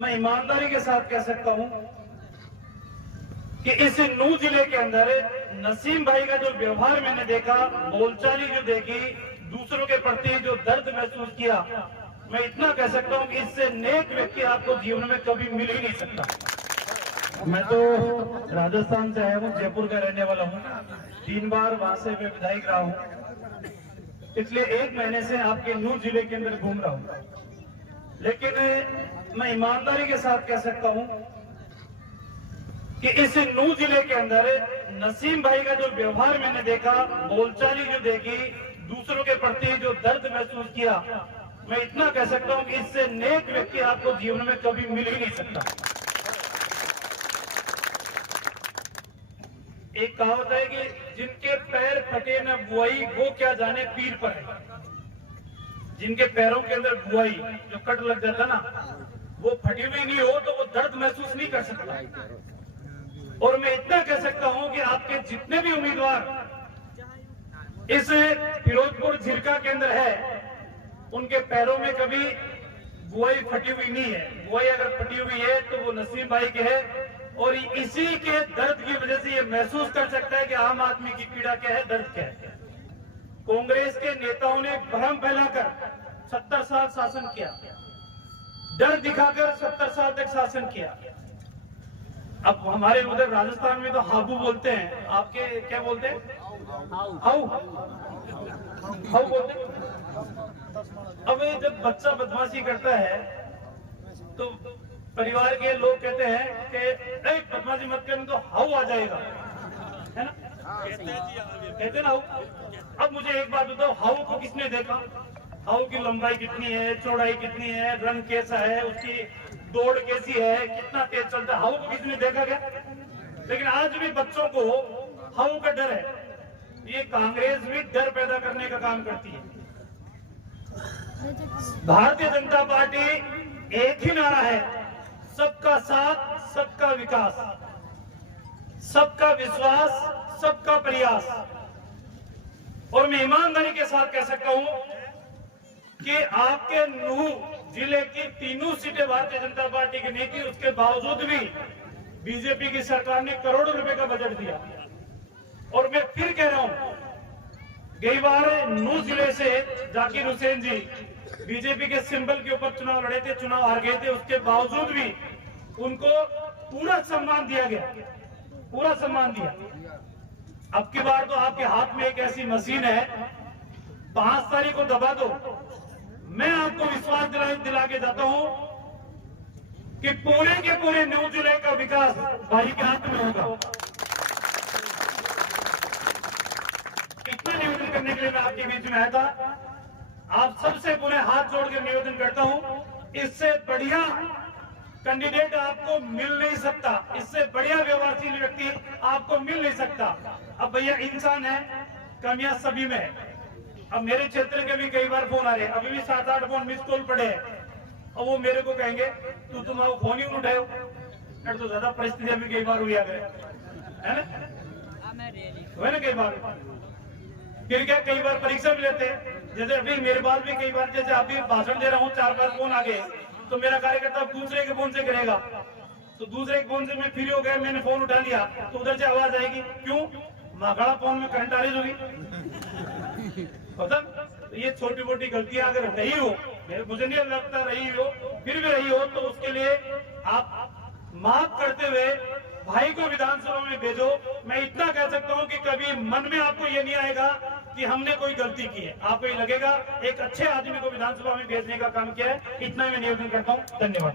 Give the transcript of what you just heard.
मैं ईमानदारी के साथ कह सकता हूं कि इस नूह जिले के अंदर नसीम भाई का जो व्यवहार मैंने देखा, बोलचाली जो देखी, दूसरों के प्रति जो दर्द महसूस किया, मैं इतना कह सकता हूं कि इससे नेक व्यक्ति आपको जीवन में कभी मिल ही नहीं सकता। मैं तो राजस्थान से आया हूं, जयपुर का रहने वाला हूं, 3 बार वहां से मैं विधायक रहा हूं। पिछले 1 महीने से आपके नूह जिले के अंदर घूम रहा हूं, लेकिन मैं ईमानदारी के साथ कह सकता हूं कि इस नूह जिले के अंदर नसीम भाई का जो व्यवहार मैंने देखा, बोलचाली जो देखी, दूसरों के प्रति जो दर्द महसूस किया, मैं इतना कह सकता हूं कि इससे नेक व्यक्ति आपको जीवन में कभी मिल ही नहीं सकता। एक कहावत है कि जिनके पैर फटे न बुआई, वो क्या जाने पीर पर है। जिनके पैरों के अंदर बुआई जो कट लग जाता ना, वो फटी हुई नहीं हो तो वो दर्द महसूस नहीं कर सकता। और मैं इतना कह सकता हूं कि आपके जितने भी उम्मीदवार इस फिरोजपुर झिरका के अंदर है, उनके पैरों में कभी बुआई फटी हुई नहीं है। बुआई अगर फटी हुई है तो वो नसीम भाई के है, और इसी के दर्द की वजह से ये महसूस कर सकता है कि आम आदमी की पीड़ा क्या है, दर्द क्या है। कांग्रेस के नेताओं ने भ्रम फैलाकर 70 साल शासन किया, डर दिखाकर 70 साल तक शासन किया। अब हमारे उधर राजस्थान में तो हाबू बोलते हैं, आपके क्या बोलते हैं? हाउ हाउ बोलते हैं। अब जब बच्चा बदमाशी करता है तो परिवार के लोग कहते हैं कि बदमाशी मत करने तो हाउ आ जाएगा, है ना? कहते ना हाउ। अब मुझे एक बात बताओ, हाउ को किसने देखा? हाउ की लंबाई कितनी है, चौड़ाई कितनी है, रंग कैसा है, उसकी दौड़ कैसी है, कितना तेज चलता है, हाउ को किसने देखा क्या? लेकिन आज भी बच्चों को हाउ का डर है। ये कांग्रेस भी डर पैदा करने का काम करती है। भारतीय जनता पार्टी एक ही नारा है, सबका साथ, सबका विकास, सबका विश्वास, सबका प्रयास। और मैं ईमानदारी के साथ कह सकता हूं कि आपके नूह जिले की 3 सीटें भारतीय जनता पार्टी की नहीं थी, उसके बावजूद भी बीजेपी की सरकार ने करोड़ों रुपए का बजट दिया। और मैं फिर कह रहा हूं, गई बार नूह जिले से जाकिर हुसैन जी बीजेपी के सिंबल के ऊपर चुनाव लड़े थे, चुनाव हार गए थे, उसके बावजूद भी उनको पूरा सम्मान दिया गया, पूरा सम्मान दिया। अब की बार तो आपके हाथ में एक ऐसी मशीन है, 5 तारीख को दबा दो। मैं आपको विश्वास दिला के जाता हूं कि पूरे के पूरे नूह जिले का विकास भाई के हाथ में होगा। इतना निवेदन करने के लिए मैं आपके बीच में आया था। आप सबसे पूरे हाथ जोड़कर निवेदन करता हूं, इससे बढ़िया कैंडिडेट आपको मिल नहीं सकता, इससे बढ़िया व्यवहारशील व्यक्ति आपको मिल नहीं सकता। अब भैया इंसान है, कमियां सभी में है। अब मेरे क्षेत्र के भी कई बार फोन आ रहे हैं, अभी भी 7-8 फोन मिस कॉल पड़े हैं, और वो मेरे को कहेंगे तुम फोन ही उठाए हो। तो ज्यादा परिस्थितियां भी कई बार हुई आ गए, है ना? कई बार फिर क्या, कई बार परीक्षा भी लेते हैं। जैसे अभी मेरे पास भी कई बार, जैसे अभी भाषण दे रहा हूँ, 4-5 फोन आ गए, तो मेरा कार्यकर्ता दूसरे के फोन से करेगा, तो दूसरे के फोन से मैं फ्री हो गया, मैंने फोन उठा लिया, तो उधर से आवाज आएगी, क्यों? माखड़ा फोन में करंट आ रही होगी। पता, तो ये छोटी मोटी गलतियां अगर रही हो, मुझे नहीं लगता रही हो, फिर भी रही हो, तो उसके लिए आप माफ करते हुए भाई को विधानसभा में भेजो। मैं इतना कह सकता हूं कि कभी मन में आपको ये नहीं आएगा कि हमने कोई गलती की है, आपको ये लगेगा एक अच्छे आदमी को विधानसभा में भेजने का काम किया है। इतना मैं निवेदन करता हूं। धन्यवाद।